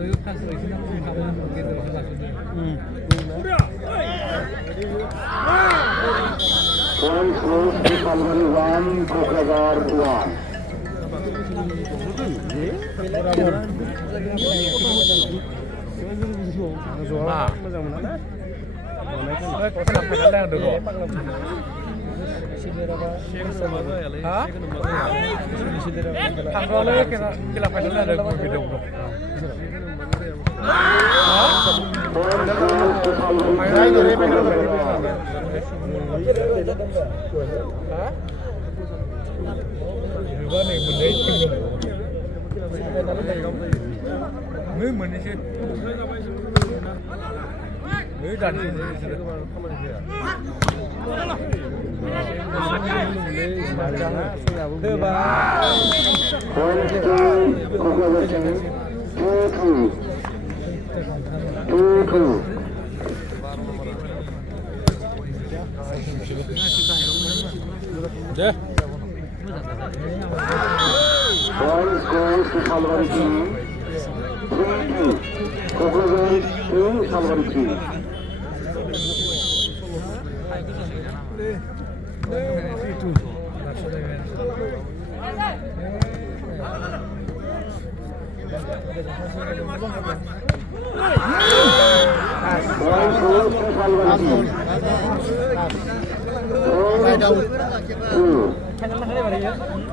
Points goes to Salwari 1, Kokrajhar 1. Points goes to Salwari team. 3-2. Kokrajhar 2, Salwari 3. Points goes to Salwari team. 4-2.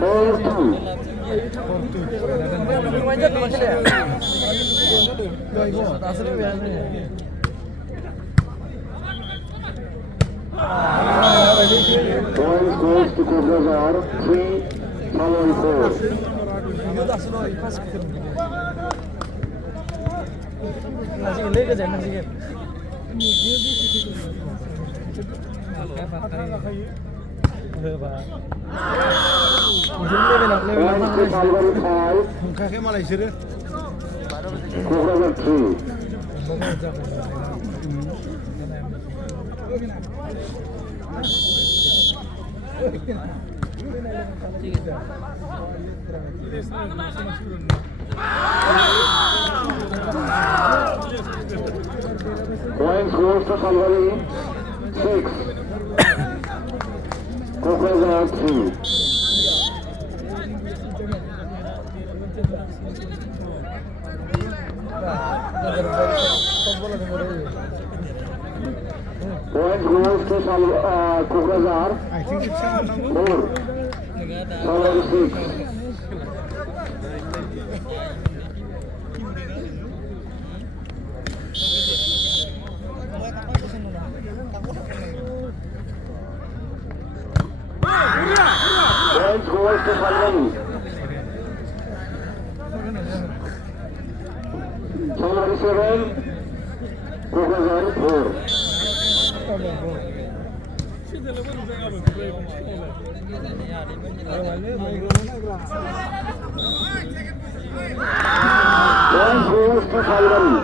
4-2. Points goes to Kokrajhar 3, Salwari 4. Points to Salwari 5, Kokrajhar 3. Points goes to Salwari 6, Kokrajhar 3. Points goes to Kokrajhar 4, Salwari 6. Points goes to Salwari. Salwari 7, Kokrajhar 4. Points goes to Salwari.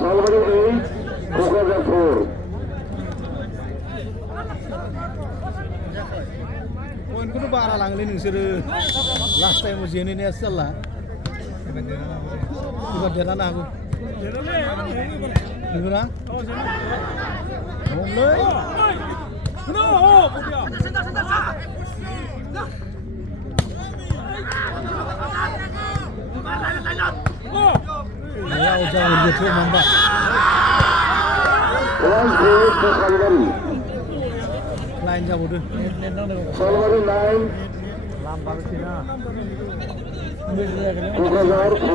Salwari 8, Kokrajhar 4. Poinखौनो बारा लांलै नोंसोरो last टाइमाव जेनैनायासो जाला एबार देरहानो हागौ नंगौना line जाबावदों Salwari 9, Kokrajhar 4.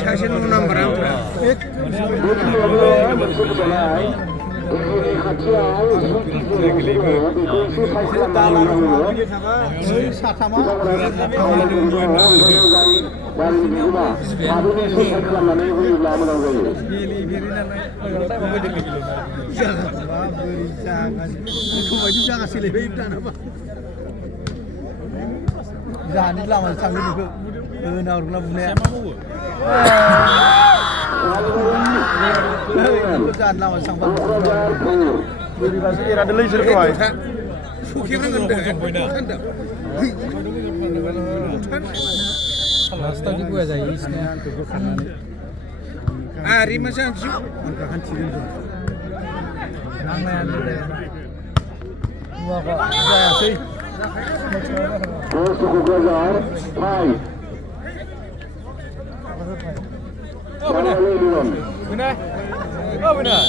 सासे नाम्बारा एखेनि खाथियाव बेखौ एसे फाइट खालामनानै होनांगौ साथामा गारिनि बिगोमा थाबैनो एसे फाइट खालामनानै होयोब्ला मोजां जायो बोरै जागासिनो दानाबा जाहानि लामाजों थांदों बेखौ होना हरना बुनाया जाहानि लामाजों थांबा बोरैबासो एरादोलै इसोरखौहाय लास्टाव जि गुया जायो इसना आंखौ खानानै आरि मासे आंखौ हान्थिगोन नांनायानो जायासै First Kukazar, 5. Benar? Oh benar.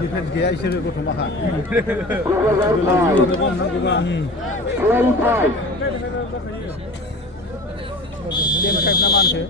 Defense gaya isoro gotho maka. Game type na man ke.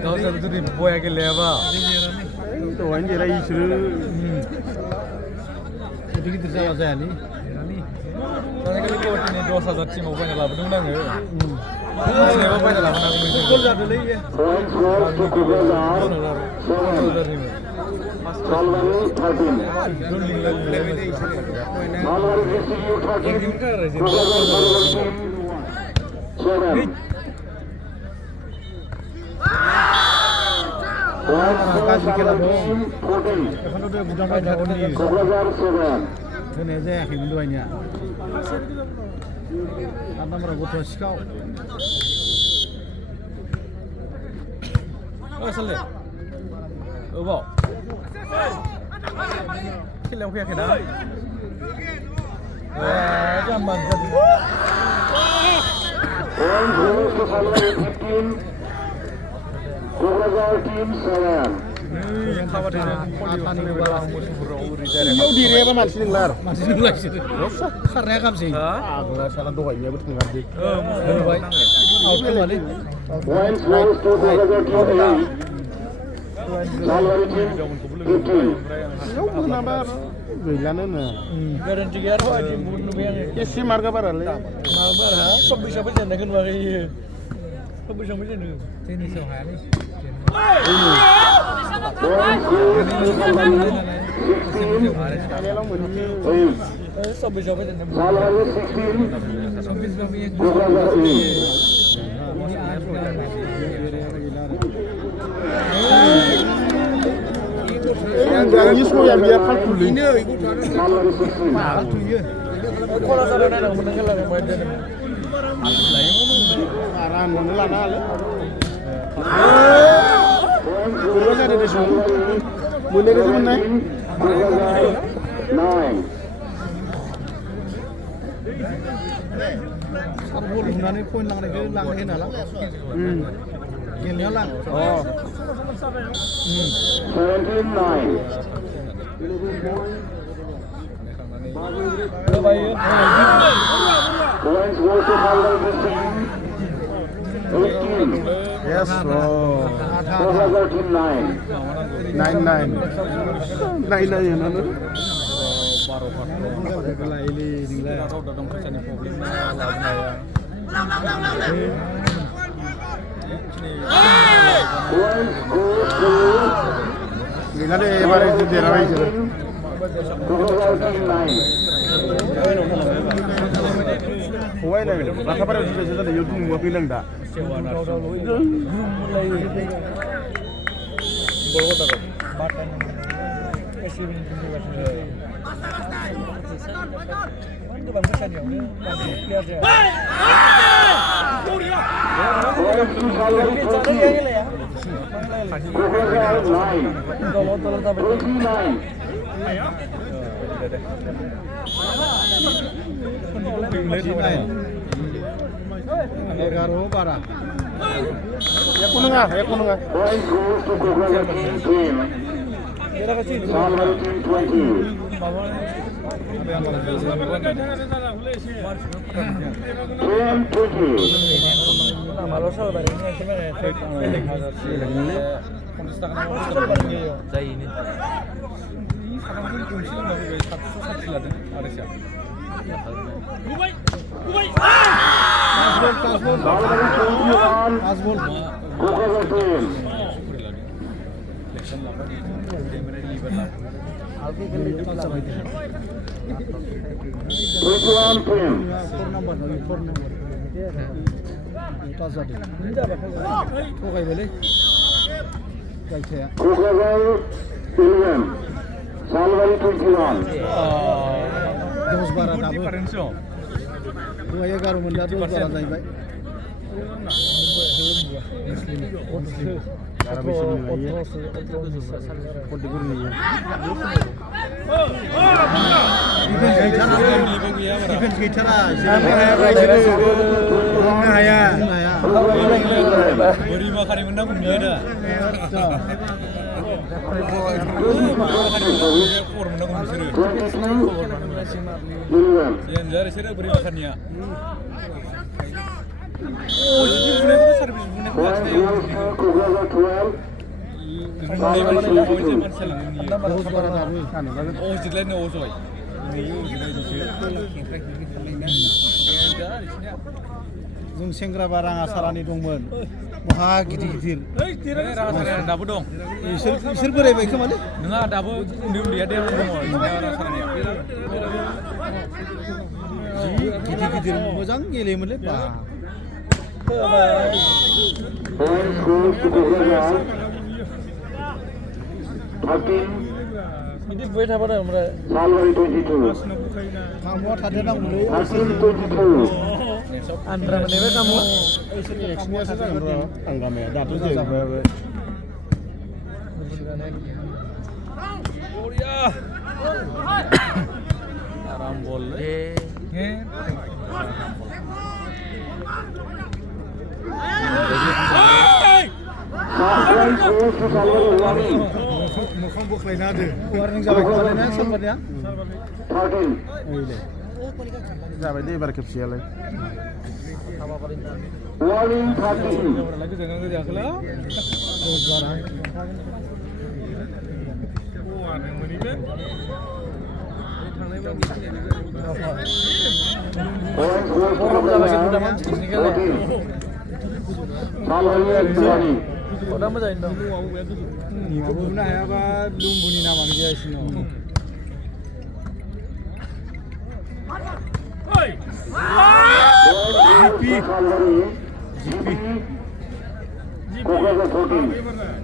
गावसोर जुदि बया गेलेयाबा दहायनो देरहायो इसोरो गिदिर गिदिर जाला जायालै दाखालि गुवाहाटिनि 10,000 टिमाव बायना लाबोदोंमोन आङो बायना लाबोनांगौमोन गल जादोंलै गाज्रि खेला दं एखौनो बे बुदांबाय थागोन होनाया जायाखैमोन दहायनिया नाम्बारा गथ'आ सिखाव आसले अबाव खेलायाव फैयाखै ना जाम्बा Kukazar team 7. Dia apa masih dengar? Masih dengar sih. Karena kam sih. Agak salah doa ini betul nggak sih? Baik. Out kembali. Points goes to Kukazar team 8. Salwari team 15. Jauh nambar. Gila nana. Garanti kira aja bunuh biang. Isi marga barale. Marga ha. Bisa bercanda kan bagi. Bisa bercanda. Ini sohani. Jangan nyusul ya biar kalkul ini. Kalau saya ada yang mendengar lagi main dia. Aran mana lah nak? Dulu ada di sana. Boleh ke mana? 9. Apa boleh nanti poin lang lagi na lang. Gini lang. Oh. 17-9. Points go to Salwari team 18. Yes, bro. Kukazar team 9. 9-9. 9 ya nana. Gila deh, baru itu dia ramai Kukazar team 9. खवायलाय लाखाबारियाव जुजायसो जादों इयाव दिनै नुवाखै नों दा गोबां मोसानायावनो player जाया बारा एको नङा malah soal barangnya sebenarnya ini जों सेंग्रा बाराङा सारानि दंमोन महा गिदिर दाबो दं इसोर बोरायबाय खोमालै नङा दाबो उन्दैया देरहां दङ गिदिर मोजां गेलेयोमोनलै बा बिदि बुबाय थाबानो ओमफ्राय खामुआ थादेरनांगौलै आन्द्रा मोननायबा खामुआ एक्सनियासो जागोन र' आंगामाया दाथ' जोबबाय आराम बल मोखां बोख्लायना होदो वारनिं जाबाय खोमालै ना सोरबानिया जाबाय दे एबार खेबसेयालाय मोजाङैनो दं बेखौ बुनो हायाबा लुम्बुनि नामानो गैया इसोरनाव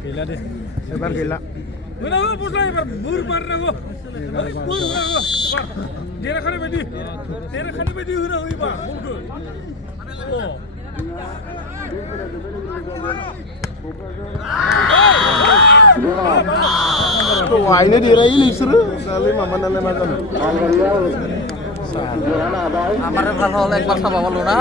गैला दे एबार गैला देरहाखानाय बायदि होना होयोबा वायनो देरायो नोंसोरो दालाय माबा नालाय मा जानो আমার ভালো হলো একবার খাওয়া ভালো না